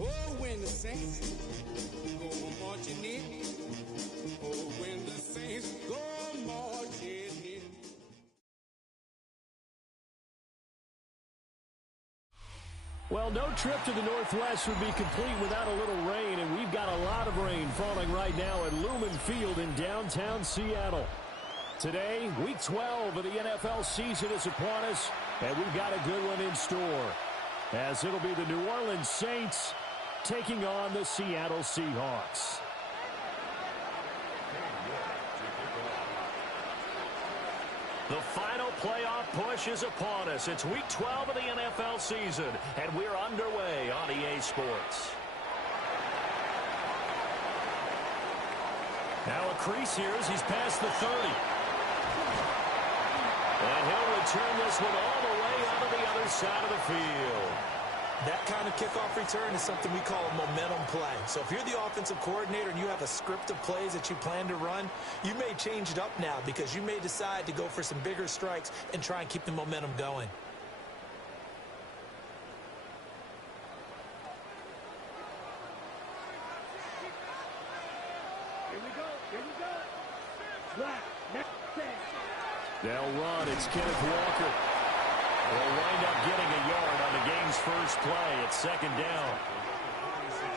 Oh, when the saints go marching in. Oh, when the saints go marching in. Well, no trip to the Northwest would be complete without a little rain, and we've got a lot of rain falling right now at Lumen Field in downtown Seattle. Today, Week 12 of the NFL season is upon us, and we've got a good one in store, as it'll be the New Orleans Saints taking on the Seattle Seahawks. The final playoff push is upon us. It's Week 12 of the NFL season, and we're underway on EA Sports. Now a crease here as he's past the 30. And he'll return this one all the way onto the other side of the field. That kind of kickoff return is something we call a momentum play. So if you're the offensive coordinator and you have a script of plays that you plan to run, you may change it up now because you may decide to go for some bigger strikes and try and keep the momentum going. Here we go. Black, next set. They'll run. It's Kenneth Walker. They'll wind up getting a yard on the game's first play at second down.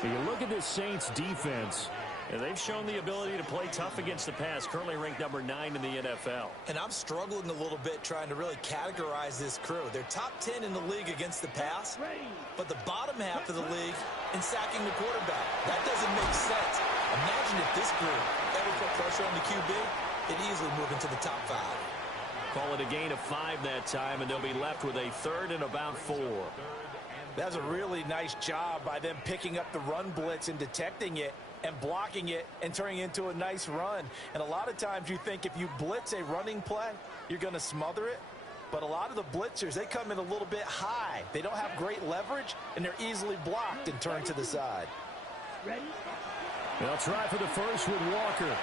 You look at this Saints defense, and they've shown the ability to play tough against the pass, currently ranked number 9 in the NFL. And I'm struggling a little bit trying to really categorize this crew. They're top 10 in the league against the pass, but the bottom half of the league in sacking the quarterback. That doesn't make sense. Imagine if this group ever put pressure on the QB, it'd easily move into the top 5. Call it a gain of 5 that time, and they'll be left with a third and about 4. That's a really nice job by them picking up the run blitz and detecting it and blocking it and turning it into a nice run. And a lot of times you think if you blitz a running play, you're going to smother it. But a lot of the blitzers, they come in a little bit high. They don't have great leverage, and they're easily blocked and turned to the side. Ready? They'll try for the first with Walker.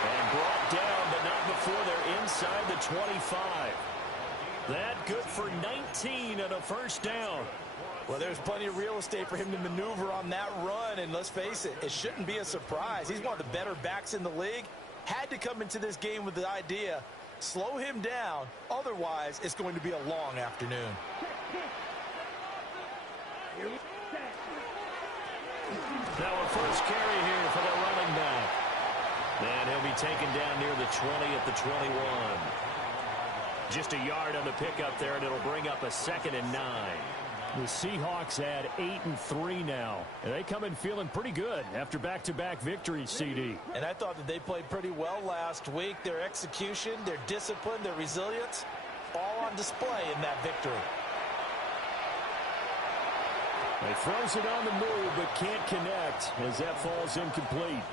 And brought down, but not before they're inside the 25. That good for 19 and a first down. Well, there's plenty of real estate for him to maneuver on that run, and let's face it, it shouldn't be a surprise. He's one of the better backs in the league. Had to come into this game with the idea, slow him down, otherwise it's going to be a long afternoon. Now a first carry here for the running back. And he'll be taken down near the 20 at the 21. Just a yard on the pickup there, and it'll bring up a 2nd and 9. The Seahawks add 8-3 now. And they come in feeling pretty good after back-to-back victories, CD. And I thought that they played pretty well last week. Their execution, their discipline, their resilience, all on display in that victory. He throws it on the move, but can't connect as that falls incomplete.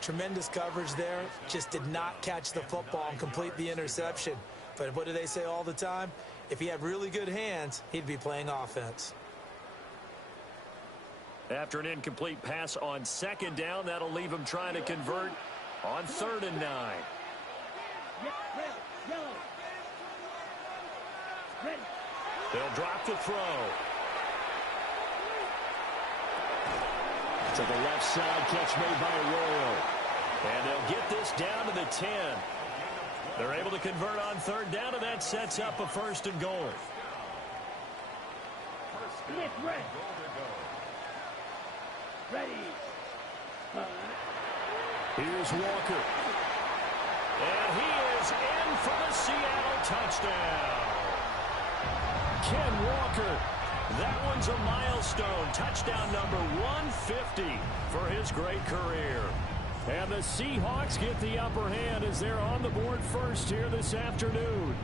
Tremendous coverage there. Just did not catch the football and complete the interception. But what do they say all the time? If he had really good hands, he'd be playing offense. After an incomplete pass on 2nd down, that'll leave him trying to convert on 3rd and 9. They'll drop the throw. To the left side, catch made by Arroyo. And they'll get this down to the 10. They're able to convert on 3rd down, and that sets up a 1st and goal. Ready. Here's Walker. And he is in for the Seattle touchdown. Ken Walker. That one's a milestone. Touchdown number 150 for his great career. And the Seahawks get the upper hand as they're on the board first here this afternoon.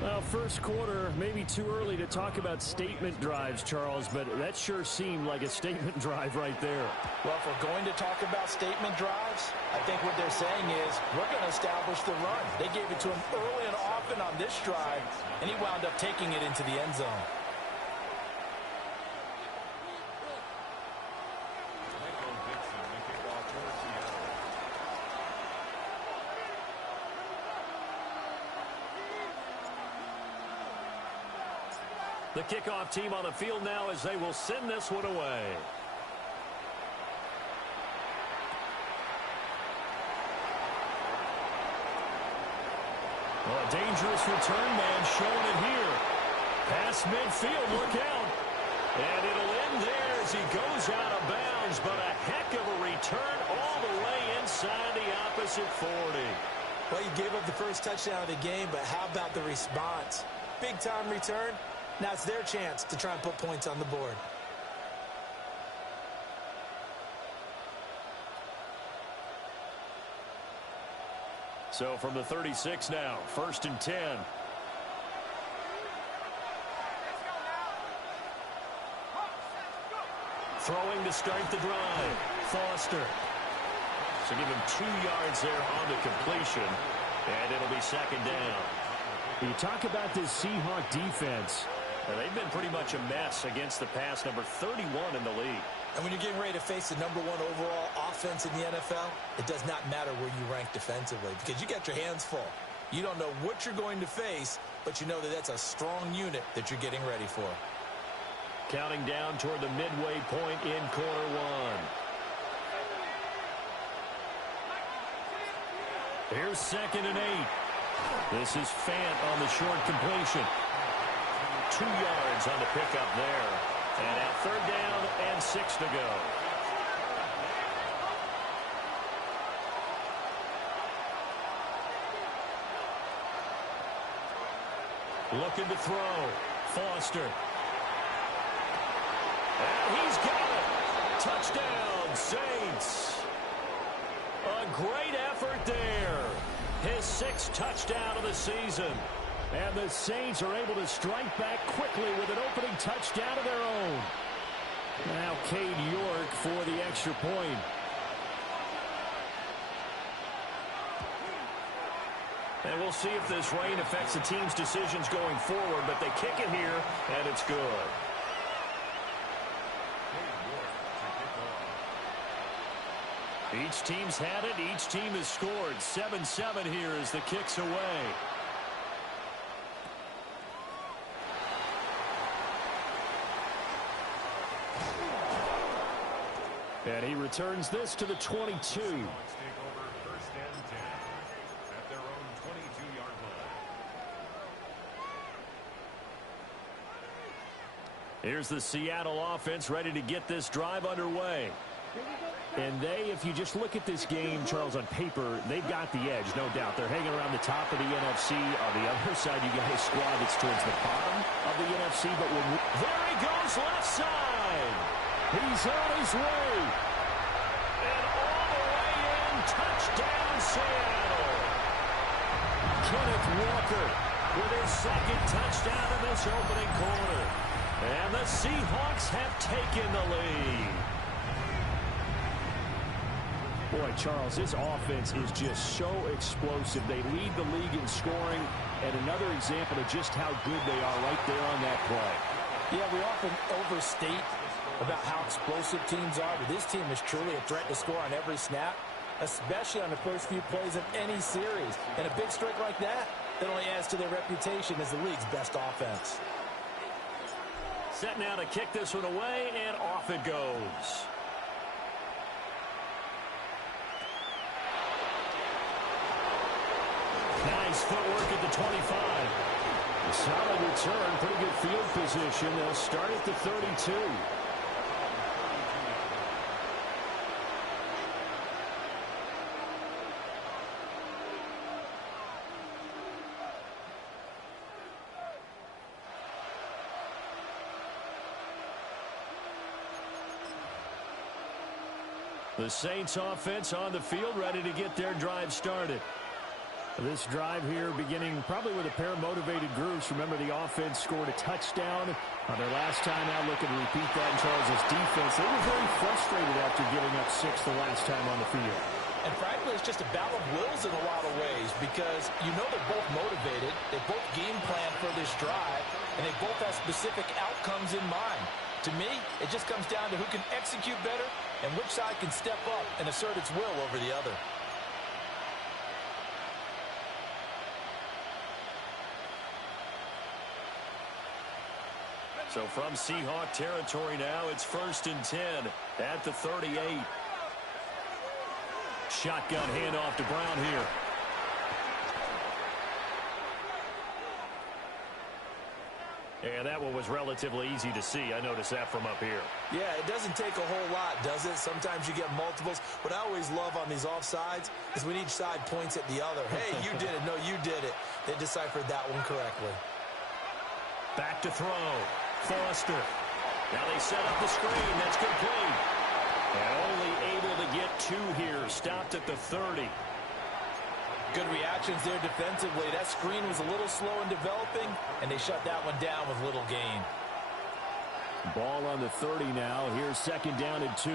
Well, first quarter, maybe too early to talk about statement drives, Charles, but that sure seemed like a statement drive right there. Well, if we're going to talk about statement drives, I think what they're saying is we're going to establish the run. They gave it to him early and often on this drive, and he wound up taking it into the end zone. The kickoff team on the field now as they will send this one away. Well, a dangerous return man showing it here. Past midfield, look out. And it'll end there as he goes out of bounds, but a heck of a return all the way inside the opposite 40. Well, you gave up the first touchdown of the game, but how about the response? Big-time return. Now it's their chance to try and put points on the board. So from the 36 now, 1st and 10. Throwing to start the drive. Foster. So give him 2 yards there on the completion. And it'll be 2nd down. You talk about this Seahawk defense. They've been pretty much a mess against the pass, number 31 in the league. And when you're getting ready to face the #1 overall offense in the NFL, it does not matter where you rank defensively because you got your hands full. You don't know what you're going to face, but you know that that's a strong unit that you're getting ready for. Counting down toward the midway point in quarter 1. Here's 2nd and 8. This is Fant on the short completion. 2 yards on the pickup there. And at 3rd down and 6 to go. Looking to throw. Foster. And he's got it. Touchdown, Saints. A great effort there. His 6th touchdown of the season. And the Saints are able to strike back quickly with an opening touchdown of their own. Now Cade York for the extra point. And we'll see if this rain affects the team's decisions going forward, but they kick it here, and it's good. Each team's had it. Each team has scored. 7-7 here as the kick's away. And he returns this to the 22. Here's the Seattle offense ready to get this drive underway. And they, if you just look at this game, Charles, on paper, they've got the edge, no doubt. They're hanging around the top of the NFC. On the other side, you got a squad that's towards the bottom of the NFC. But there he goes, left side. He's on his way. And all the way in, touchdown, Seattle. Kenneth Walker with his 2nd touchdown in this opening quarter. And the Seahawks have taken the lead. Boy, Charles, this offense is just so explosive. They lead the league in scoring, and another example of just how good they are right there on that play. Yeah, we often overstate about how explosive teams are, but this team is truly a threat to score on every snap, especially on the first few plays of any series. And a big streak like that only adds to their reputation as the league's best offense. Set now to kick this one away, and off it goes. Nice footwork at the 25. A solid return, pretty good field position. They'll start at the 32. The Saints offense on the field, ready to get their drive started. This drive here beginning probably with a pair of motivated groups. Remember, the offense scored a touchdown on their last time out. Looking to repeat that in Charles' defense. They were very frustrated after giving up 6 the last time on the field. And frankly, it's just a battle of wills in a lot of ways because you know they're both motivated. They both game plan for this drive, and they both have specific outcomes in mind. To me, it just comes down to who can execute better and which side can step up and assert its will over the other. So from Seahawk territory now, it's 1st and 10 at the 38. Shotgun handoff to Brown here. And that one was relatively easy to see. I noticed that from up here. Yeah, it doesn't take a whole lot, does it? Sometimes you get multiples. What I always love on these offsides is when each side points at the other. Hey, you did it. No, you did it. They deciphered that one correctly. Back to throw. Foster. Now they set up the screen. That's complete. And only able to get 2 here. Stopped at the 30. Good reactions there defensively. That screen was a little slow in developing, and they shut that one down with little gain. Ball on the 30 now. Here's 2nd down and 2.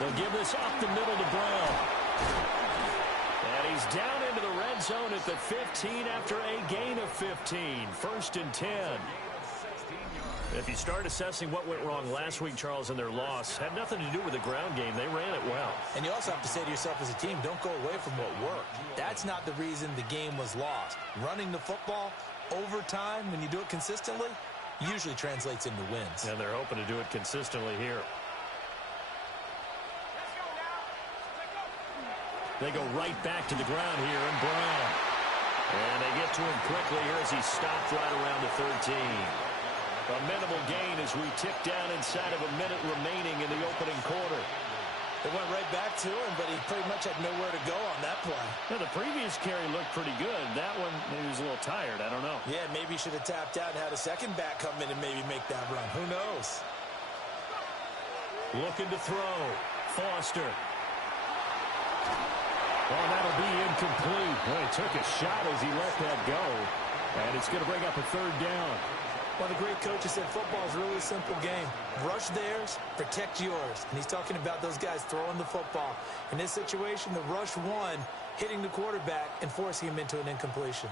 They'll give this up the middle to Brown. And he's down into the red zone at the 15 after a gain of 15. 1st and 10. If you start assessing what went wrong last week, Charles, in their loss, had nothing to do with the ground game. They ran it well. And you also have to say to yourself as a team, don't go away from what worked. That's not the reason the game was lost. Running the football over time, when you do it consistently, usually translates into wins. And they're hoping to do it consistently here. They go right back to the ground here, and Brown. And they get to him quickly here as he stopped right around the 13. A minimal gain as we tick down inside of a minute remaining in the opening quarter. It went right back to him, but he pretty much had nowhere to go on that play. Now, the previous carry looked pretty good. That one, maybe he was a little tired. I don't know. Yeah, maybe he should have tapped out and had a second back come in and maybe make that run. Who knows? Looking to throw. Foster. Well, that'll be incomplete. Well, he took a shot as he let that go. And it's going to bring up a 3rd down. Well, the great coach has said football is really a simple game. Rush theirs, protect yours. And he's talking about those guys throwing the football. In this situation, the rush one, hitting the quarterback and forcing him into an incompletion.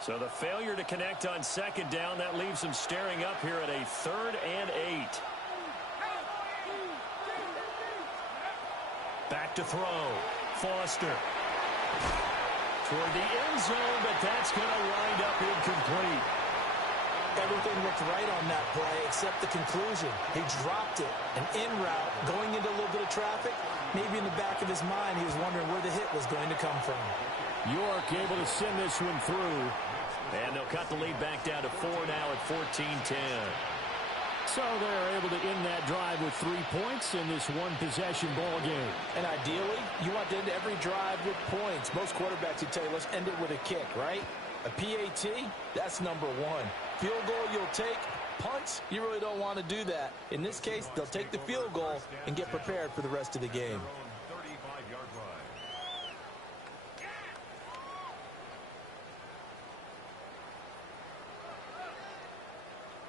So the failure to connect on 2nd down, that leaves him staring up here at a 3rd and 8. Back to throw. Foster. Toward the end zone, but that's going to wind up incomplete. Everything looked right on that play except the conclusion. He dropped it, an in route, going into a little bit of traffic. Maybe in the back of his mind, he was wondering where the hit was going to come from. York able to send this one through. And they'll cut the lead back down to 4 now at 14-10. So they're able to end that drive with 3 points in this one-possession ball game. And ideally, you want to end every drive with points. Most quarterbacks would tell you, let's end it with a kick, right? A PAT, that's number 1. Field goal you'll take. Punts, you really don't want to do that. In this case, they'll take the field goal and get prepared for the rest of the game.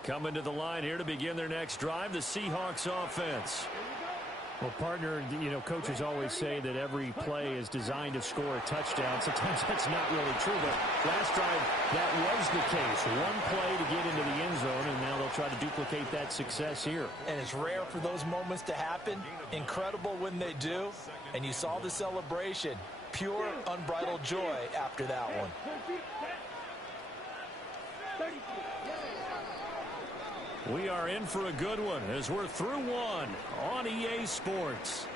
Coming to the line here to begin their next drive, the Seahawks offense. Well, partner, you know, coaches always say that every play is designed to score a touchdown. Sometimes that's not really true, but last drive, that was the case. One play to get into the end zone, and now they'll try to duplicate that success here. And it's rare for those moments to happen. Incredible when they do. And you saw the celebration. Pure, unbridled joy after that one. We are in for a good one as we're through one on EA Sports.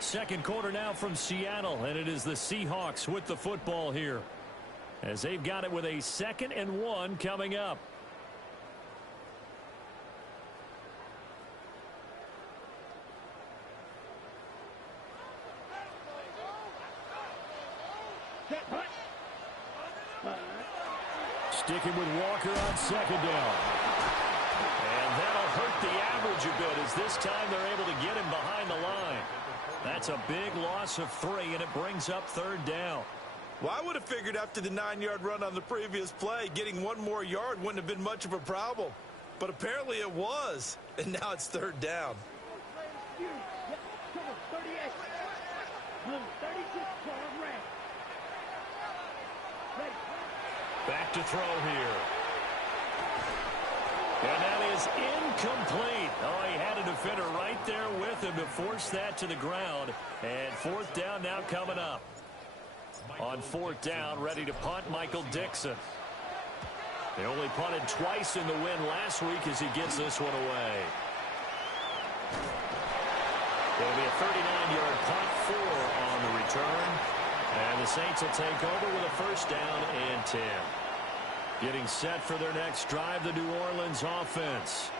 Second quarter now from Seattle, and it is the Seahawks with the football here as they've got it with a 2nd and 1 coming up. Sticking with Walker on 2nd down. And that'll hurt the average a bit as this time they're able to get him behind the line. That's a big loss of 3, and it brings up 3rd down. Well, I would have figured after the 9-yard run on the previous play, getting 1 more yard wouldn't have been much of a problem. But apparently it was, and now it's 3rd down. Back to throw here. And that is incomplete. Oh, he had a defender right there with with him to force that to the ground. And fourth down now coming up. On fourth down, ready to punt, Michael Dixon. They only punted twice in the win last week as he gets this one away. It'll be a 39-yard punt, 4 on the return. And the Saints will take over with a first down and 10. Getting set for their next drive, the New Orleans offense.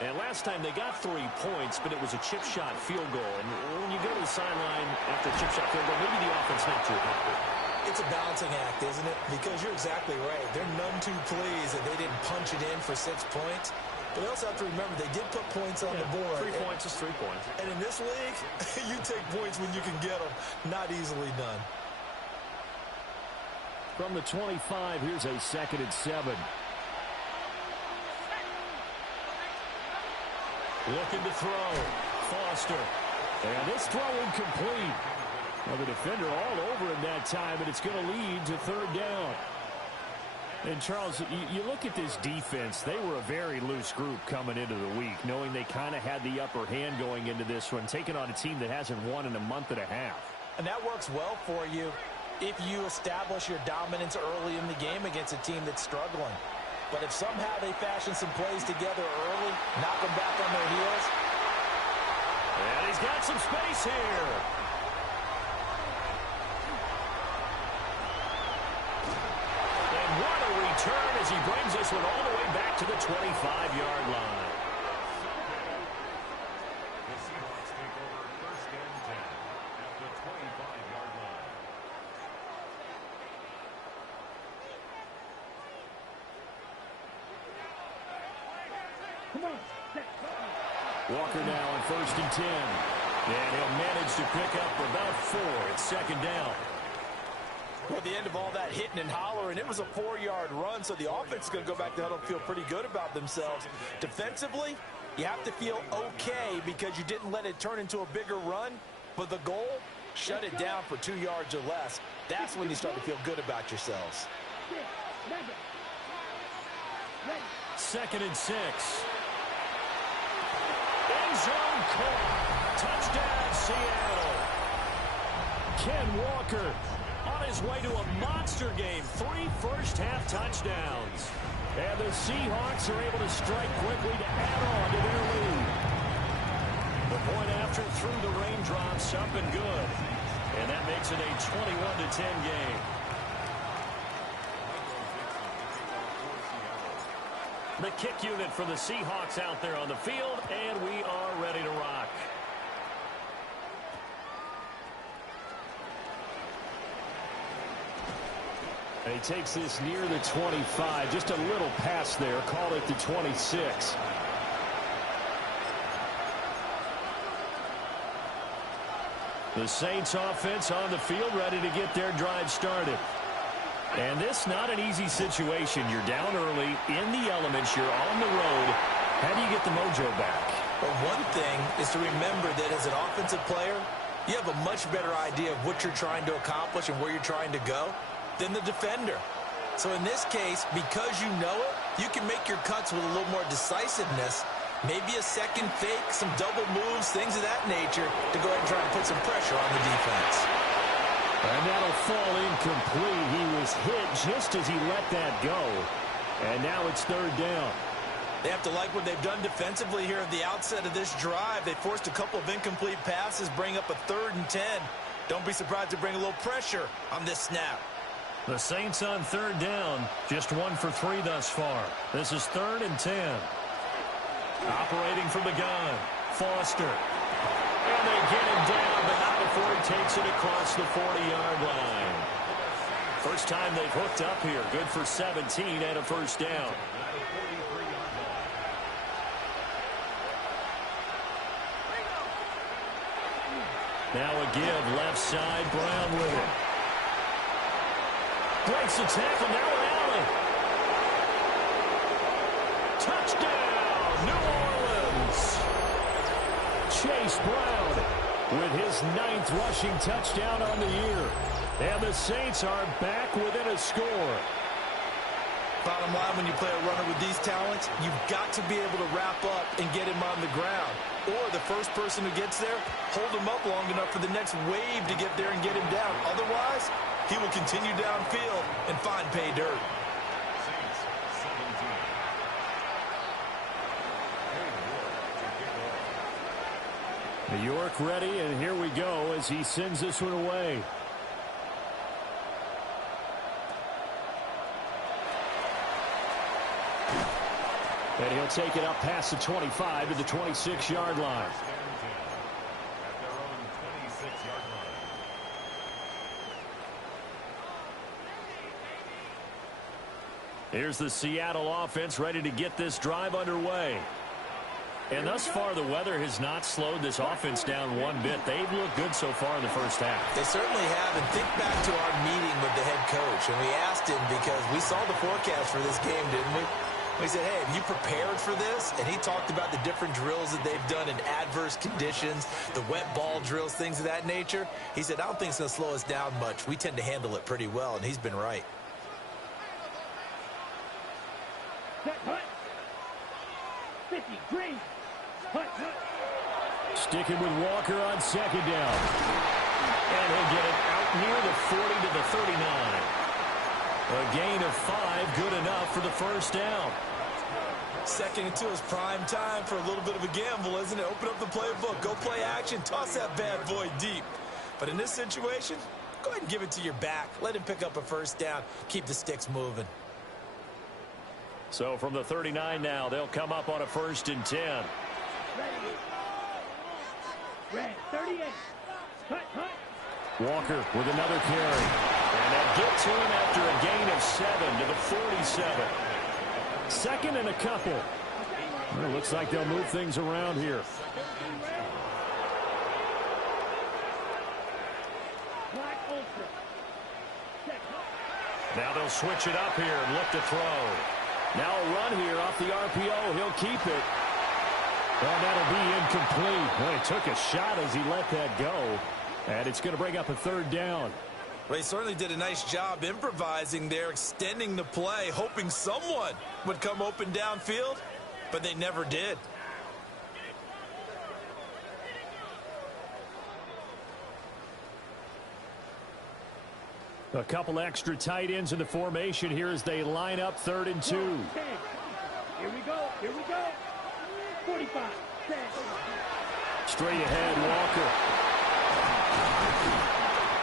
And last time they got 3 points, but it was a chip shot field goal. And when you go to the sideline after a chip shot field goal, maybe the offense not too happy. It's a balancing act, isn't it? Because you're exactly right. They're none too pleased that they didn't punch it in for 6 points. But they also have to remember they did put points on the board. 3 points is 3 points. And in this league, you take points when you can get them. Not easily done. From the 25, here's a 2nd and 7. Looking to throw. Foster. And this throw incomplete. Well, the defender all over him that time, and it's going to lead to 3rd down. And, Charles, you look at this defense. They were a very loose group coming into the week, knowing they kind of had the upper hand going into this one, taking on a team that hasn't won in a month and a half. And that works well for you if you establish your dominance early in the game against a team that's struggling. But if somehow they fashion some plays together early, knock them back on their heels. And he's got some space here. And what a return as he brings this one all the way back to the 25-yard line. The Seahawks take over 1st and 10 at the 25-yard line. Come on. Walker now on 1st and 10. And he'll manage to pick up about 4. It's 2nd down. Well, at the end of all that hitting and hollering, it was a 4-yard run, so the offense is going to go back to huddle and feel pretty good about themselves. Defensively, you have to feel okay because you didn't let it turn into a bigger run, but the goal, shut it down for 2 yards or less. That's when you start to feel good about yourselves. 2nd and 6. End zone caught. Touchdown, Seattle. Ken Walker on his way to a monster game. 3 first-half touchdowns. And the Seahawks are able to strike quickly to add on to their lead. The point after through the raindrops up and good. And that makes it a 21-10 game. The kick unit for the Seahawks out there on the field, and we are ready to rock. And he takes this near the 25, just a little pass there, called it the 26. The Saints offense on the field, ready to get their drive started. And this not an easy situation. You're down early, in the elements, you're on the road. How do you get the mojo back? Well, one thing is to remember that as an offensive player, you have a much better idea of what you're trying to accomplish and where you're trying to go than the defender. So in this case, because you know it, you can make your cuts with a little more decisiveness. Maybe a second fake, some double moves, things of that nature to go ahead and try and put some pressure on the defense. And that'll fall incomplete. He was hit just as he let that go. And now it's 3rd down. They have to like what they've done defensively here at the outset of this drive. They forced a couple of incomplete passes, bring up a 3rd and 10. Don't be surprised to bring a little pressure on this snap. The Saints on 3rd down, just 1 for 3 thus far. This is 3rd and 10. Operating from the gun, Foster. And they get him down, but not before he takes it across the 40-yard line. First time they've hooked up here. Good for 17 and a first down. Now a give, left side, Brown with it. Breaks the tackle, now an alley. Touchdown, New Orleans. Chase Brown with his 9th rushing touchdown on the year. And the Saints are back within a score. Bottom line, when you play a runner with these talents, you've got to be able to wrap up and get him on the ground. Or the first person who gets there, hold him up long enough for the next wave to get there and get him down. Otherwise, he will continue downfield and find pay dirt. Saints 17. New York ready, and here we go as he sends this one away. And he'll take it up past the 25 to the 26-yard line. At their own 26-yard line. Here's the Seattle offense ready to get this drive underway. And thus far, the weather has not slowed this offense down one bit. They've looked good so far in the first half. They certainly have. And think back to our meeting with the head coach. And we asked him because we saw the forecast for this game, didn't we? We said, hey, have you prepared for this? And he talked about the different drills that they've done in adverse conditions, the wet ball drills, things of that nature. He said, I don't think it's going to slow us down much. We tend to handle it pretty well, and he's been right. Hut. 50, green. Hut. Sticking with Walker on second down. And he'll get it out near the 40 to the 39. A gain of 5, good enough for the first down. Second and 2 is prime time for a little bit of a gamble, isn't it? Open up the playbook, go play action, toss that bad boy deep. But in this situation, go ahead and give it to your back. Let him pick up a first down. Keep the sticks moving. So from the 39 now, they'll come up on a 1st and 10. Red, 38. Hut. Walker with another carry. And they'll get to him after a gain of 7 to the 47. Second and a couple. Well, it looks like they'll move things around here. Black Ultra. Now they'll switch it up here and look to throw. Now a run here off the RPO. He'll keep it. And that'll be incomplete. Well, he took a shot as he let that go. And it's going to bring up a 3rd down. Well, he certainly did a nice job improvising there, extending the play, hoping someone would come open downfield, but they never did. A couple extra tight ends in the formation here as they line up 3rd and 2. Here we go. 45. Straight ahead, Walker.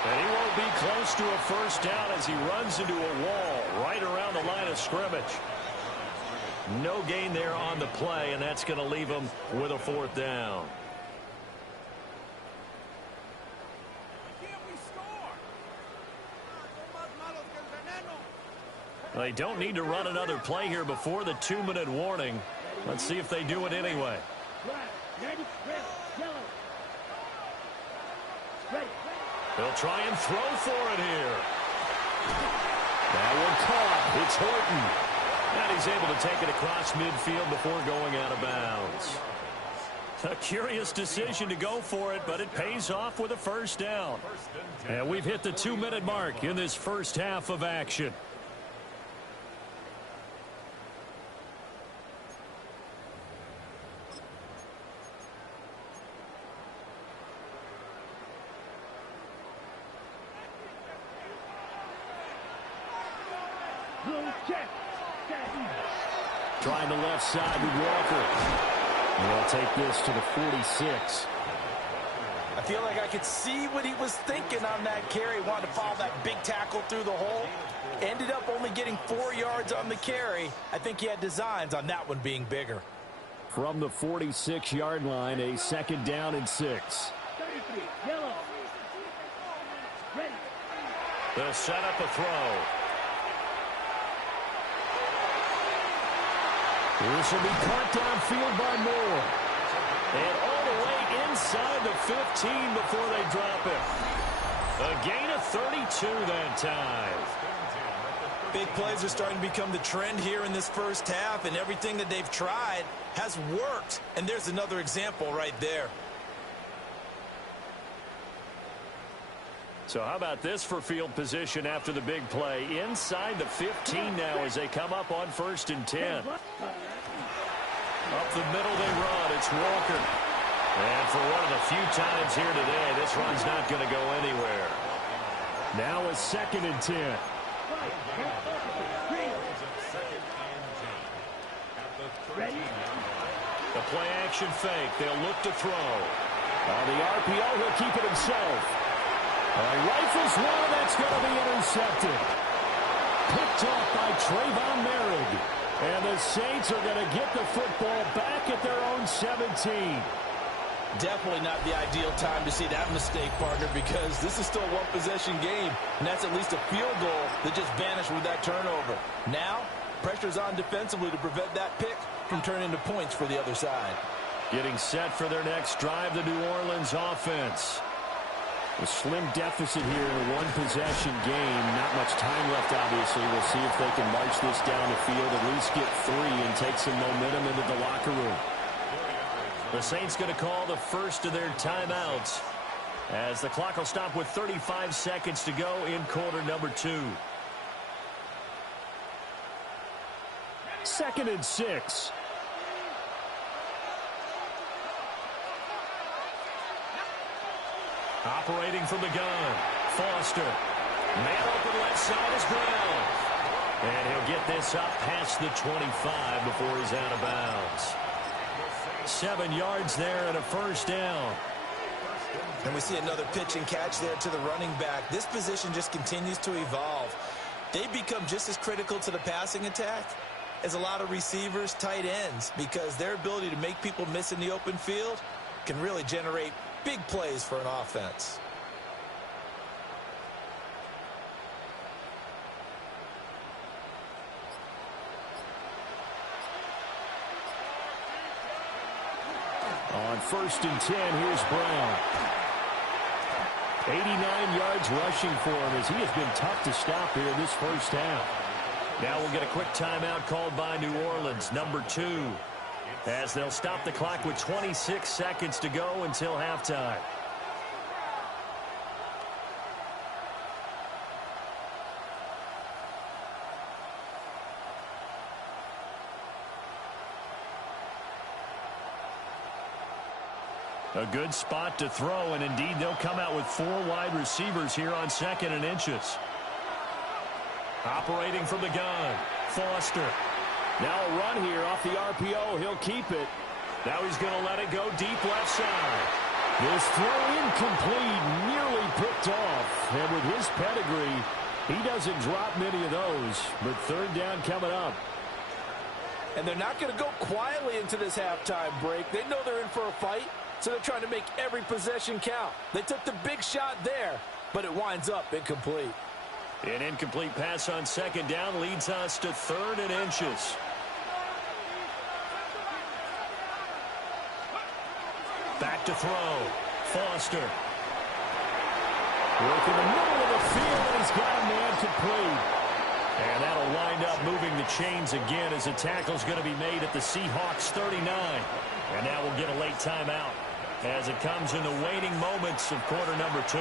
And he won't be close to a first down as he runs into a wall right around the line of scrimmage. No gain there on the play, and that's going to leave him with a 4th down. They don't need to run another play here before the 2-minute warning. Let's see if they do it anyway. They'll try and throw for it here. That one caught. It's Horton. And he's able to take it across midfield before going out of bounds. A curious decision to go for it, but it pays off with a first down. And we've hit the 2-minute mark in this first half of action. Trying the left side with Walker. And they'll take this to the 46. I feel like I could see what he was thinking on that carry. Wanted to follow that big tackle through the hole. Ended up only getting 4 yards on the carry. I think he had designs on that one being bigger. From the 46-yard line, a 2nd down and 6. 33, yellow. Ready. They'll set up a throw. This will be caught downfield by Moore. And all the way inside the 15 before they drop it. A gain of 32 that time. Big plays are starting to become the trend here in this first half, and everything that they've tried has worked. And there's another example right there. So how about this for field position after the big play? Inside the 15 now as they come up on 1st and 10. Up the middle they run. It's Walker. And for one of the few times here today, this run's not going to go anywhere. Now a 2nd and 10. The play action fake. They'll look to throw. On the RPO, he'll keep it himself. Rifles one, that's going to be intercepted. Picked off by Trayvon Merrick. And the Saints are going to get the football back at their own 17. Definitely not the ideal time to see that mistake, partner, because this is still a one-possession game, and that's at least a field goal that just vanished with that turnover. Now, pressure's on defensively to prevent that pick from turning into points for the other side. Getting set for their next drive, the New Orleans offense. A slim deficit here in a one-possession game. Not much time left, obviously. We'll see if they can march this down the field, at least get 3, and take some momentum into the locker room. The Saints going to call the first of their timeouts as the clock will stop with 35 seconds to go in quarter number 2. 2nd and 6. Operating from the gun, Foster. Man open left side is Brown. And he'll get this up past the 25 before he's out of bounds. 7 yards there and a first down. And we see another pitch and catch there to the running back. This position just continues to evolve. They become just as critical to the passing attack as a lot of receivers, tight ends, because their ability to make people miss in the open field can really generate big plays for an offense. On 1st and 10, here's Brown. 89 yards rushing for him as he has been tough to stop here in this first half. Now we'll get a quick timeout called by New Orleans, number 2, as they'll stop the clock with 26 seconds to go until halftime. A good spot to throw, and indeed they'll come out with 4 wide receivers here on 2nd and inches. Operating from the gun, Foster. Now a run here off the RPO. He'll keep it. Now he's going to let it go deep left side. This throw incomplete, nearly picked off. And with his pedigree, he doesn't drop many of those. But 3rd down coming up. And they're not going to go quietly into this halftime break. They know they're in for a fight. So they're trying to make every possession count. They took the big shot there, but it winds up incomplete. An incomplete pass on 2nd down leads us to 3rd and inches. Back to throw. Foster. Work in the middle of the field, and he's got a man complete. And that'll wind up moving the chains again as the tackle's going to be made at the Seahawks 39. And now we'll get a late timeout as it comes in the waning moments of quarter number 2.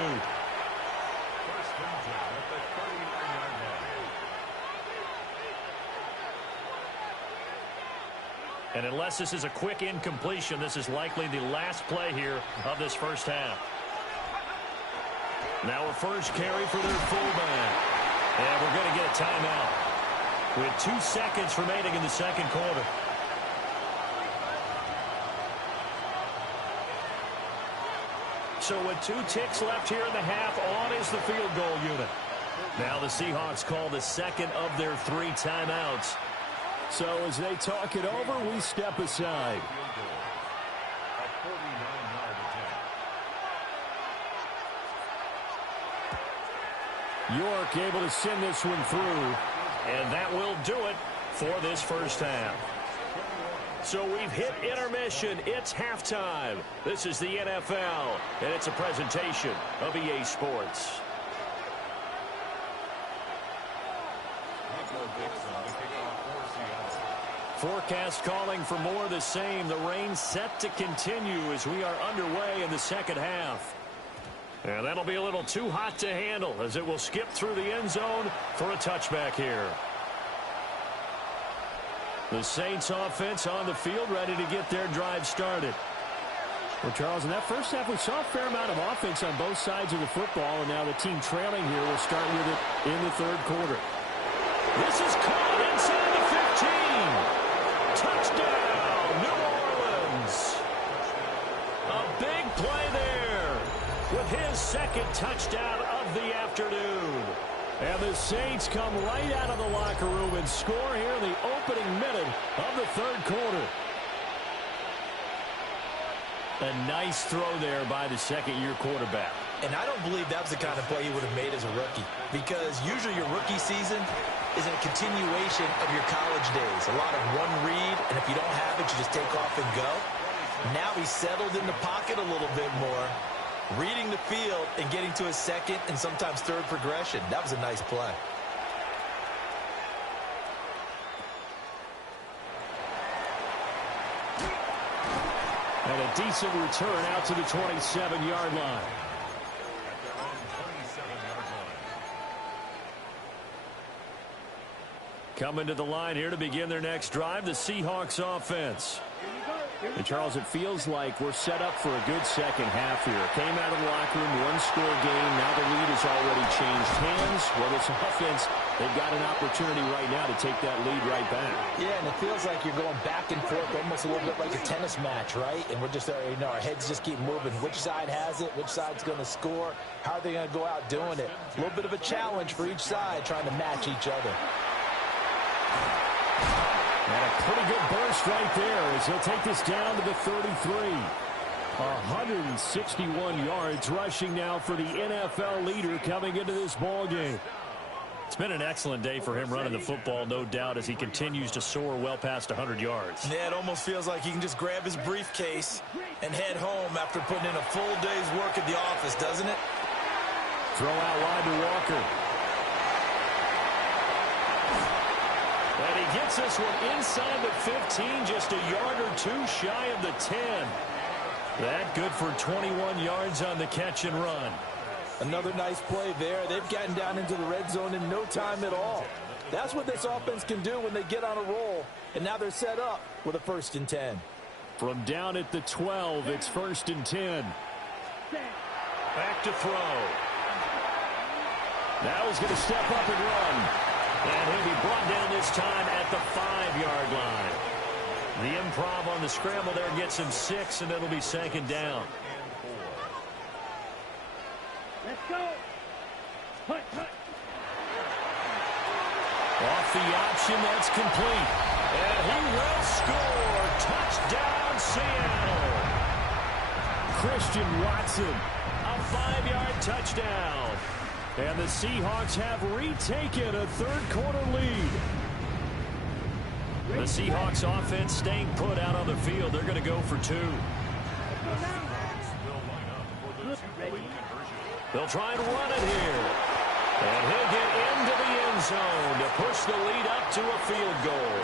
And unless this is a quick incompletion, this is likely the last play here of this first half. Now a first carry for their fullback. And we're going to get a timeout with 2 seconds remaining in the 2nd quarter. So with 2 ticks left here in the half, on is the field goal unit. Now the Seahawks call the 2nd of their 3 timeouts. So as they talk it over, we step aside. York able to send this one through, and that will do it for this first half. So we've hit intermission. It's halftime. This is the NFL, and it's a presentation of EA Sports. Forecast calling for more of the same. The rain set to continue as we are underway in the 2nd half. And that'll be a little too hot to handle as it will skip through the end zone for a touchback here. The Saints offense on the field ready to get their drive started. Well, Charles, in that first half, we saw a fair amount of offense on both sides of the football, and now the team trailing here will start with it in the third quarter. This is caught inside the 15. Touchdown, New Orleans. A big play there with his second touchdown of the afternoon. And the Saints come right out of the locker room and score here in the opening minute of the third quarter. A nice throw there by the second-year quarterback. And I don't believe that was the kind of play he would have made as a rookie, because usually your rookie season is a continuation of your college days. A lot of one read, and if you don't have it, you just take off and go. Now he's settled in the pocket a little bit more, reading the field and getting to his second and sometimes third progression. That was a nice play. And a decent return out to the 27-yard line. At their own 27-yard line. Coming to the line here to begin their next drive, the Seahawks offense. And Charles, it feels like we're set up for a good second half here. Came out of the locker room, one-score game. Now the lead has already changed hands. Well, this offense, they've got an opportunity right now to take that lead right back. Yeah, and it feels like you're going back and forth, almost a little bit like a tennis match, right? And we're just, our heads just keep moving. Which side has it? Which side's going to score? How are they going to go out doing it? A little bit of a challenge for each side, trying to match each other. And a pretty good burst right there as he'll take this down to the 33. 161 yards rushing now for the NFL leader coming into this ball game. It's been an excellent day for him running the football, no doubt, as he continues to soar well past 100 yards. Yeah, it almost feels like he can just grab his briefcase and head home after putting in a full day's work at the office, doesn't it? Throw out wide to Walker. And he gets this one inside the 15, just a yard or two shy of the 10. That good for 21 yards on the catch and run. Another nice play there. They've gotten down into the red zone in no time at all. That's what this offense can do when they get on a roll. And now they're set up with a 1st and 10. From down at the 12, it's 1st and 10. Back to throw. Now he's going to step up and run. And he'll be brought down this time at the 5-yard line. The improv on the scramble there gets him 6, and it'll be 2nd down. Let's go. Hut, hut. Off the option, that's complete. And he will score. Touchdown, Seattle. Christian Watson, a 5-yard touchdown. And the Seahawks have retaken a third-quarter lead. The Seahawks offense staying put out on the field. They're going to go for 2. Will line up for the two-point conversion. They'll try and run it here. And he'll get into the end zone to push the lead up to a field goal.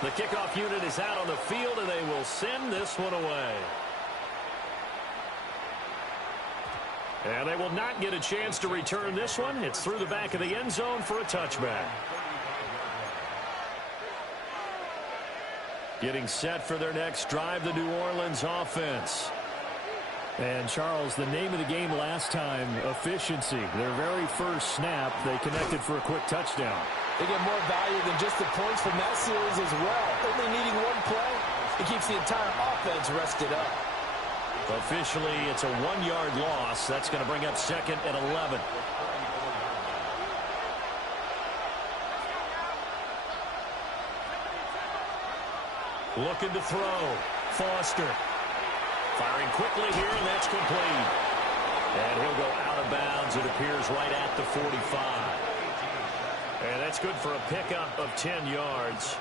The kickoff unit is out on the field, and they will send this one away. And they will not get a chance to return this one. It's through the back of the end zone for a touchback. Getting set for their next drive, the New Orleans offense. And, Charles, the name of the game last time, efficiency. Their very first snap, they connected for a quick touchdown. They get more value than just the points from that series as well. Only needing one play, it keeps the entire offense rested up. Officially, it's a 1-yard loss. That's going to bring up 2nd and 11. Looking to throw. Foster. Firing quickly here, and that's complete. And he'll go out of bounds, it appears, right at the 45. And that's good for a pickup of 10 yards.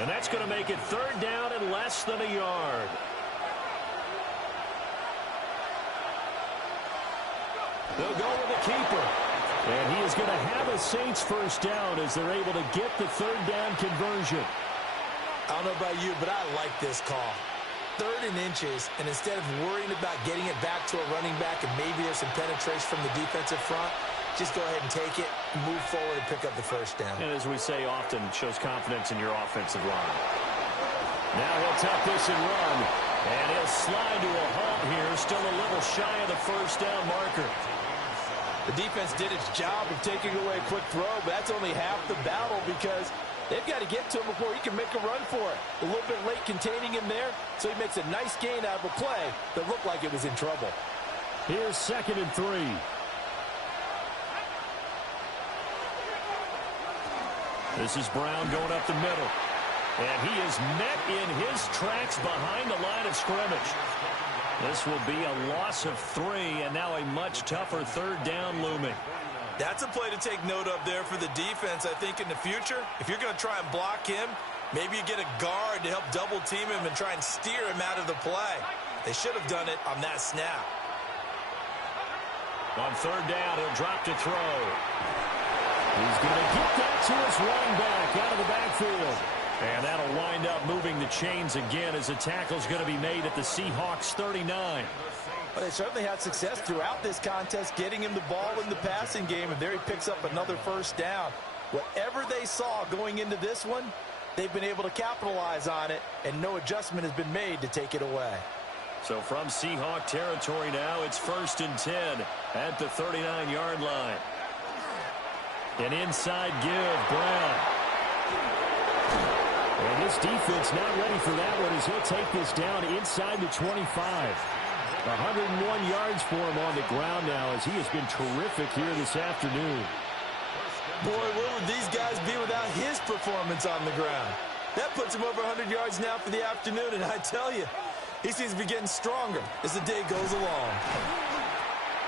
And that's going to make it 3rd down and less than a yard. They'll go with the keeper. And he is going to have a Saints first down as they're able to get the 3rd down conversion. I don't know about you, but I like this call. 3rd and inches, and instead of worrying about getting it back to a running back and maybe there's some penetration from the defensive front, just go ahead and take it. move forward and pick up the first down. And as we say often, shows confidence in your offensive line. Now he'll tuck this and run. And he'll slide to a halt here. Still a little shy of the first down marker. The defense did its job of taking away a quick throw, but that's only half the battle because they've got to get to him before he can make a run for it. A little bit late containing him there, so he makes a nice gain out of a play that looked like it was in trouble. Here's 2nd and 3. This is Brown going up the middle. And he is met in his tracks behind the line of scrimmage. This will be a loss of 3, and now a much tougher 3rd down looming. That's a play to take note of there for the defense, I think, in the future. If you're going to try and block him, maybe you get a guard to help double-team him and try and steer him out of the play. They should have done it on that snap. On 3rd down, he'll drop to throw. He's going to get that to his running back out of the backfield. And that'll wind up moving the chains again as the tackle's going to be made at the Seahawks 39. Well, they certainly had success throughout this contest getting him the ball in the passing game, and there he picks up another first down. Whatever they saw going into this one, they've been able to capitalize on it, and no adjustment has been made to take it away. So from Seahawk territory now, it's 1st and 10 at the 39-yard line. An inside give, Brown. And this defense not ready for that one as he'll take this down inside the 25. 101 yards for him on the ground now as he has been terrific here this afternoon. Boy, where would these guys be without his performance on the ground? That puts him over 100 yards now for the afternoon, and I tell you, he seems to be getting stronger as the day goes along.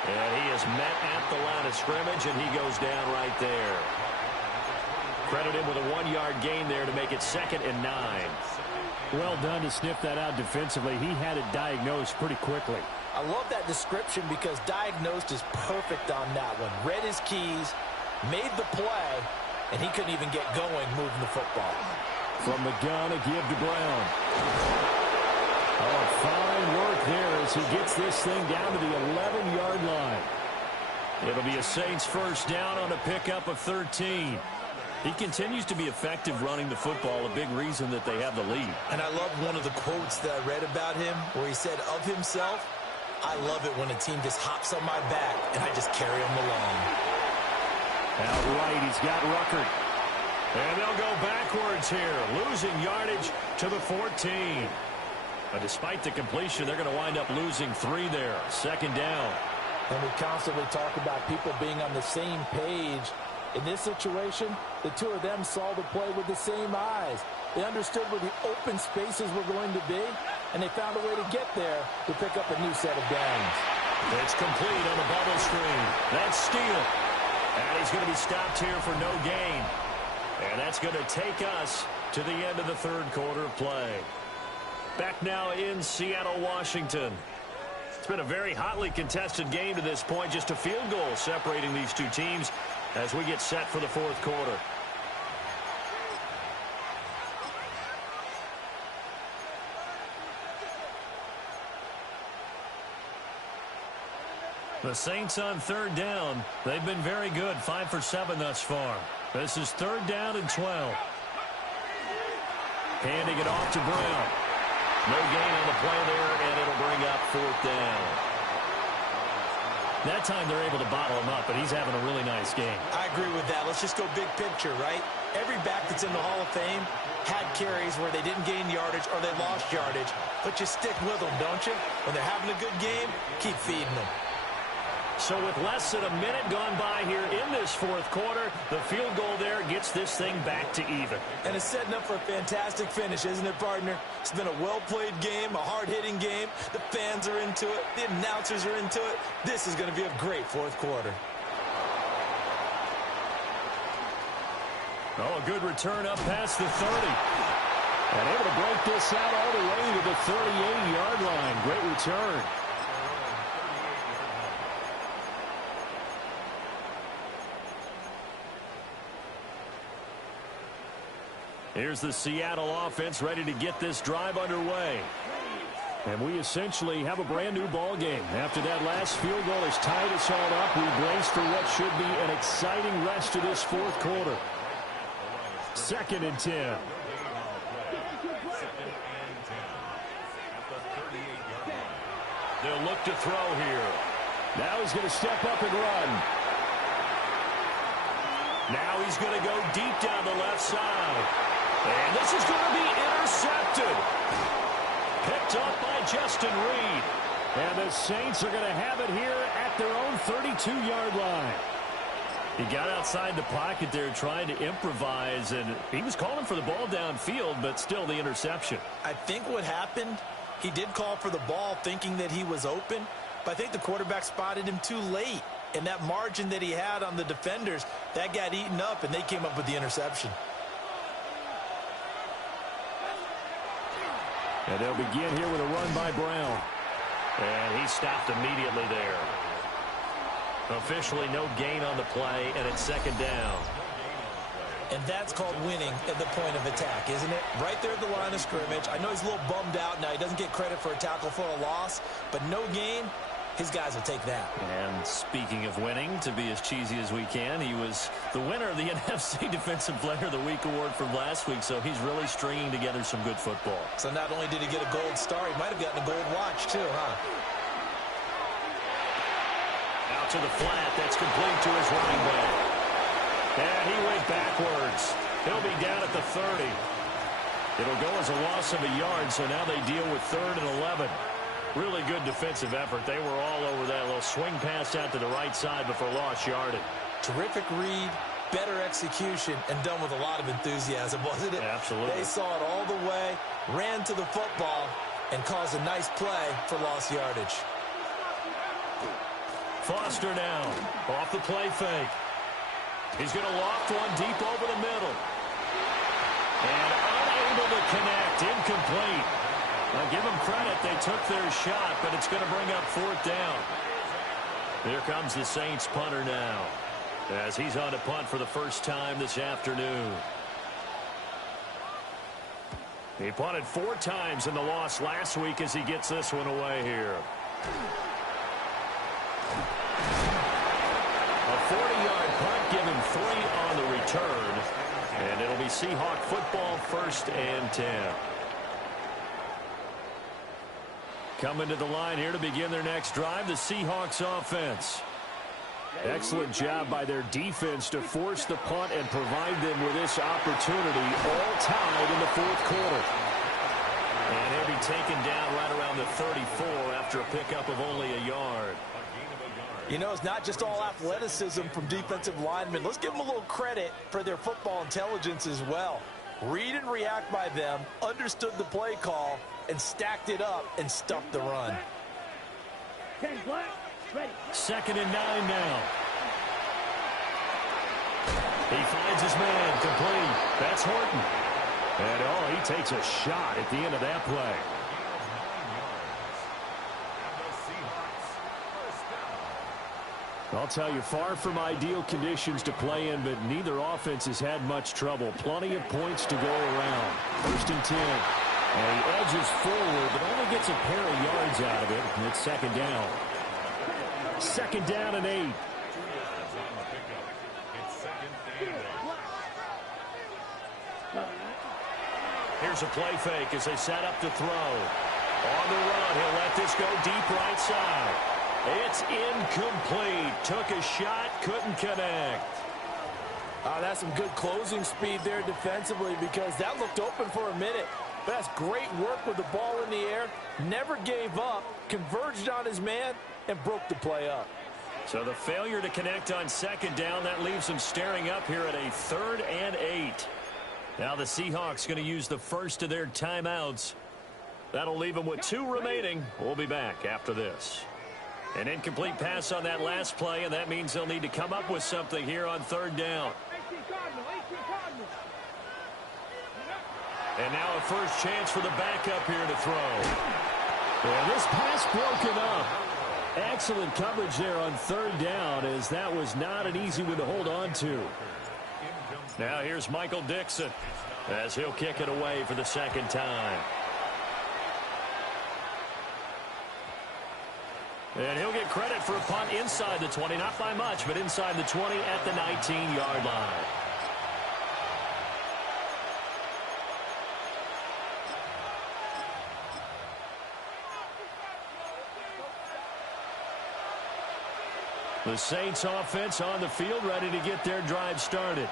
And he is met at the line of scrimmage, and he goes down right there. Credit him with a 1-yard gain there to make it 2nd and 9. Well done to sniff that out defensively. He had it diagnosed pretty quickly. I love that description because diagnosed is perfect on that one. Read his keys, made the play, and he couldn't even get going moving the football. From the gun, a give to Brown. Oh, fine work there as he gets this thing down to the 11-yard line. It'll be a Saints first down on a pickup of 13. He continues to be effective running the football, a big reason that they have the lead. And I love one of the quotes that I read about him where he said of himself, I love it when a team just hops on my back and I just carry them along. Out right, he's got Ruckert. And they'll go backwards here, losing yardage to the 14. But despite the completion, they're going to wind up losing 3 there. 2nd down. And we constantly talk about people being on the same page. In this situation, the two of them saw the play with the same eyes. They understood where the open spaces were going to be, and they found a way to get there to pick up a new set of downs. It's complete on the bubble screen. That's Steele. And he's going to be stopped here for no gain. And that's going to take us to the end of the 3rd quarter of play. Back now in Seattle, Washington. It's been a very hotly contested game to this point. Just a field goal separating these two teams as we get set for the 4th quarter. The Saints on 3rd down. They've been very good, 5 for 7 thus far. This is 3rd down and 12. Handing it off to Brown. No gain on the play there, and it'll bring up 4th down. That time they're able to bottle him up, but he's having a really nice game. I agree with that. Let's just go big picture, right? Every back that's in the Hall of Fame had carries where they didn't gain yardage or they lost yardage, but you stick with them, don't you? When they're having a good game, keep feeding them. So with less than a minute gone by here in this 4th quarter, the field goal there gets this thing back to even. And it's setting up for a fantastic finish, isn't it, partner? It's been a well-played game, a hard-hitting game. The fans are into it. The announcers are into it. This is going to be a great 4th quarter. Oh, a good return up past the 30. And able to break this out all the way to the 38-yard line. Great return. Here's the Seattle offense ready to get this drive underway. And we essentially have a brand new ball game. After that last field goal has tied us all up, we brace for what should be an exciting rest of this fourth quarter. 2nd and 10. They'll look to throw here. Now he's going to step up and run. Now he's going to go deep down the left side. And this is going to be intercepted. Picked up by Justin Reed. And the Saints are going to have it here at their own 32-yard line. He got outside the pocket there trying to improvise, and he was calling for the ball downfield, but still the interception. I think what happened, he did call for the ball thinking that he was open, but I think the quarterback spotted him too late. And that margin that he had on the defenders, that got eaten up, and they came up with the interception. And they'll begin here with a run by Brown. And he stopped immediately there. Officially no gain on the play, and it's 2nd down. And that's called winning at the point of attack, isn't it? Right there at the line of scrimmage. I know he's a little bummed out now. He doesn't get credit for a tackle for a loss, but no gain, his guys will take that. And speaking of winning, to be as cheesy as we can, he was the winner of the NFC Defensive Player of the Week award from last week, so he's really stringing together some good football. So not only did he get a gold star, he might have gotten a gold watch too, huh? Out to the flat. That's complete to his running back. And he went backwards. He'll be down at the 30. It'll go as a loss of a yard, so now they deal with 3rd and 11. Really good defensive effort. They were all over that little swing pass out to the right side before lost yardage. Terrific read, better execution, and done with a lot of enthusiasm, wasn't it? Absolutely. They saw it all the way, ran to the football, and caused a nice play for lost yardage. Foster now, off the play fake. He's going to loft one deep over the middle. And unable to connect, incomplete. I'll give them credit, they took their shot, but it's going to bring up 4th down. Here comes the Saints punter now, as he's on to punt for the first time this afternoon. He punted 4 times in the loss last week as he gets this one away here. A 40-yard punt, give him 3 on the return, and it'll be Seahawk football, 1st and 10. Coming to the line here to begin their next drive, the Seahawks offense. Excellent job by their defense to force the punt and provide them with this opportunity, all tied in the 4th quarter. And he'll be taken down right around the 34 after a pickup of only a yard. You know, it's not just all athleticism from defensive linemen. Let's give them a little credit for their football intelligence as well. Read and react by them, understood the play call, and stacked it up and stuffed the run. 10 black, ready. 2nd and 9 now. He finds his man, complete. That's Horton. And oh, he takes a shot at the end of that play. I'll tell you, far from ideal conditions to play in, but neither offense has had much trouble. Plenty of points to go around. 1st and 10. And he edges forward, but only gets a pair of yards out of it. And it's 2nd down. 2nd down and 8. Here's a play fake as they set up to throw. On the run, he'll let this go deep right side. It's incomplete. Took a shot, couldn't connect. That's some good closing speed there defensively, because that looked open for a minute. But that's great work with the ball in the air. Never gave up, converged on his man, and broke the play up. So the failure to connect on 2nd down, that leaves them staring up here at a 3rd and 8. Now the Seahawks going to use the first of their timeouts. That'll leave them with 2 remaining. We'll be back after this. An incomplete pass on that last play, and that means they'll need to come up with something here on 3rd down. And now a first chance for the backup here to throw. And this pass broken up. Excellent coverage there on 3rd down, as that was not an easy one to hold on to. Now here's Michael Dixon as he'll kick it away for the 2nd time. And he'll get credit for a punt inside the 20, not by much, but inside the 20 at the 19-yard line. The Saints offense on the field, ready to get their drive started.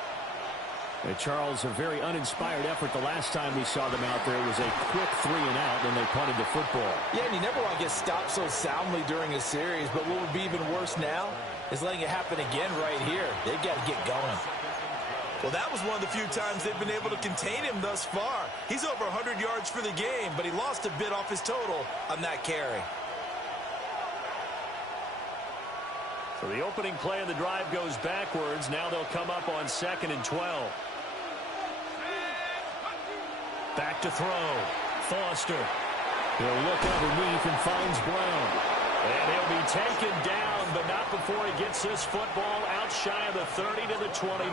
And Charles, a very uninspired effort the last time we saw them out there. It was a quick 3-and-out, and they punted the football. Yeah, and you never want to get stopped so soundly during a series, but what would be even worse now is letting it happen again right here. They've got to get going. Well, that was one of the few times they've been able to contain him thus far. He's over 100 yards for the game, but he lost a bit off his total on that carry. So the opening play of the drive goes backwards. Now they'll come up on 2nd and 12. Back to throw. Foster. He'll look underneath and finds Brown. And he'll be taken down, but not before he gets this football out shy of the 30 to the 29.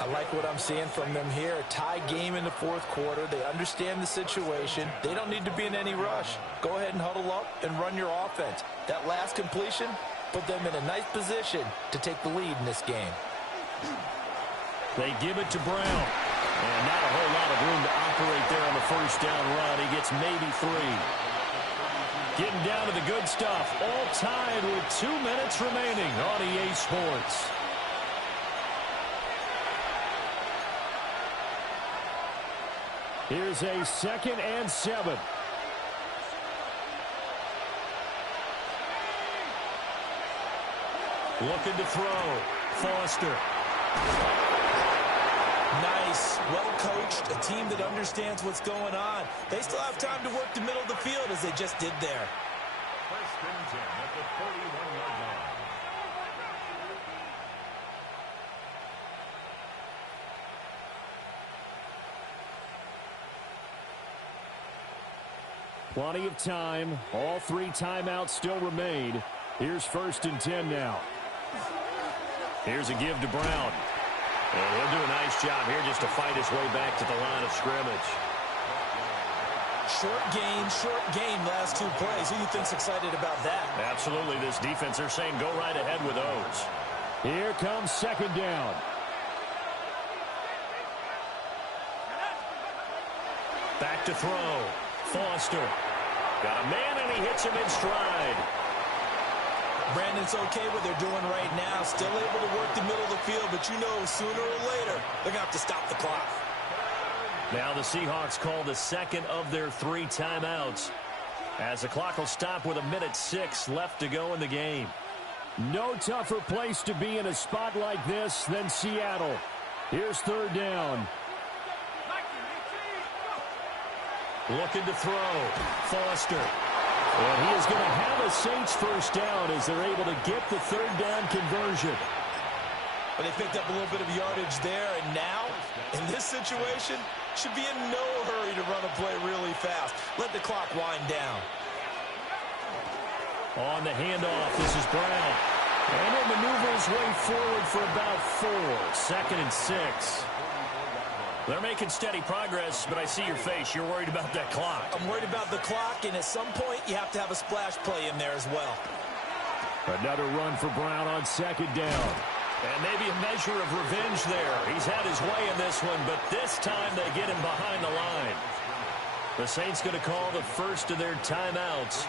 I like what I'm seeing from them here. A tie game in the fourth quarter. They understand the situation. They don't need to be in any rush. Go ahead and huddle up and run your offense. That last completion put them in a nice position to take the lead in this game. They give it to Brown. And not a whole lot of room to operate there on the first down run. He gets maybe 3. Getting down to the good stuff. All tied with 2 minutes remaining on EA Sports. Here's a 2nd and 7. Looking to throw. Foster. Nice. Well coached. A team that understands what's going on. They still have time to work the middle of the field as they just did there. 1st and 10 at the 41-yard line. Plenty of time. All 3 timeouts still remain. Here's 1st and 10 now. Here's a give to Brown. And he'll do a nice job here just to fight his way back to the line of scrimmage. Short game, last 2 plays. Who do you think's excited about that? Absolutely. This defense, they're saying go right ahead with those. Here comes 2nd down. Back to throw. Foster. Got a man, and he hits him in stride. Brandon's okay what they're doing right now. Still able to work the middle of the field, but you know sooner or later they're going to have to stop the clock. Now the Seahawks call the 2nd of their 3 timeouts, as the clock will stop with 1:06 left to go in the game. No tougher place to be in a spot like this than Seattle. Here's 3rd down. Looking to throw. Foster. And he is going to have a Saints first down as they're able to get the 3rd down conversion. But they picked up a little bit of yardage there, and now, in this situation, should be in no hurry to run a play really fast. Let the clock wind down. On the handoff, this is Brown. And he'll maneuver his way forward for about 4. 2nd and 6. They're making steady progress, but I see your face. You're worried about that clock. I'm worried about the clock, and at some point, you have to have a splash play in there as well. Another run for Brown on 2nd down. And maybe a measure of revenge there. He's had his way in this one, but this time they get him behind the line. The Saints going to call the first of their timeouts,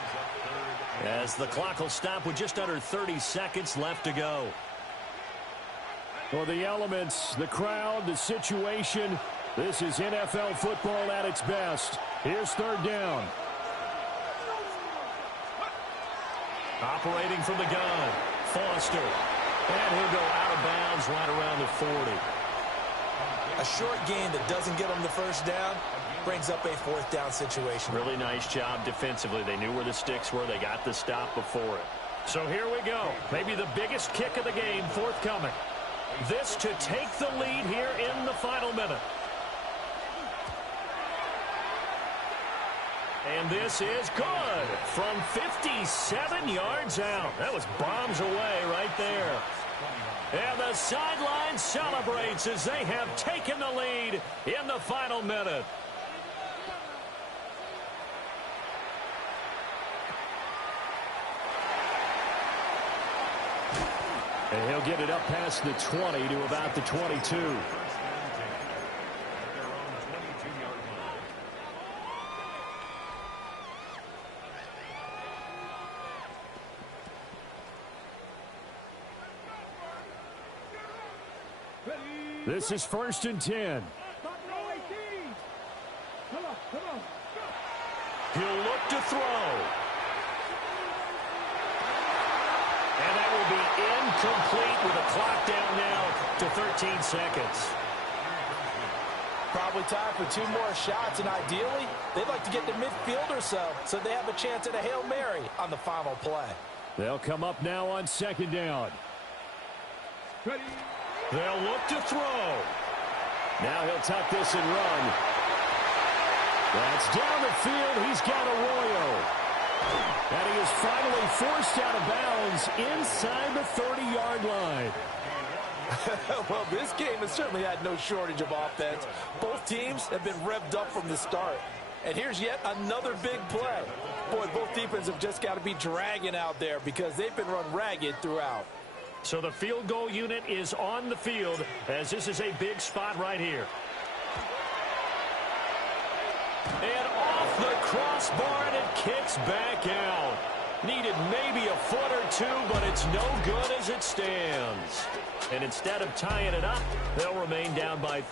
as the clock will stop with just under 30 seconds left to go. For the elements, the crowd, the situation, this is NFL football at its best. Here's 3rd down. Operating from the gun, Foster. And he'll go out of bounds right around the 40. A short gain that doesn't get them the first down brings up a 4th down situation. Really nice job defensively. They knew where the sticks were. They got the stop before it. So here we go. Maybe the biggest kick of the game forthcoming. This to take the lead here in the final minute. And this is good from 57 yards out. That was bombs away right there. And the sideline celebrates as they have taken the lead in the final minute. And he'll get it up past the 20 to about the 22. First and 10 at their own 22-yard line. This is 1st and 10. Come on. He'll look to throw. And that will be incomplete with a clock down now to 13 seconds. Probably time for 2 more shots, and ideally, they'd like to get to midfield or so they have a chance at a Hail Mary on the final play. They'll come up now on 2nd down. Ready. They'll look to throw. Now he'll tuck this and run. That's down the field. He's got Arroyo. And he is finally forced out of bounds inside the 30-yard line. Well, this game has certainly had no shortage of offense. Both teams have been revved up from the start. And here's yet another big play. Boy, both defenses have just got to be dragging out there because they've been run ragged throughout. So the field goal unit is on the field as this is a big spot right here. And off the crossbar, and it kicks back out. Needed maybe a foot or two, but it's no good as it stands. And instead of tying it up, they'll remain down by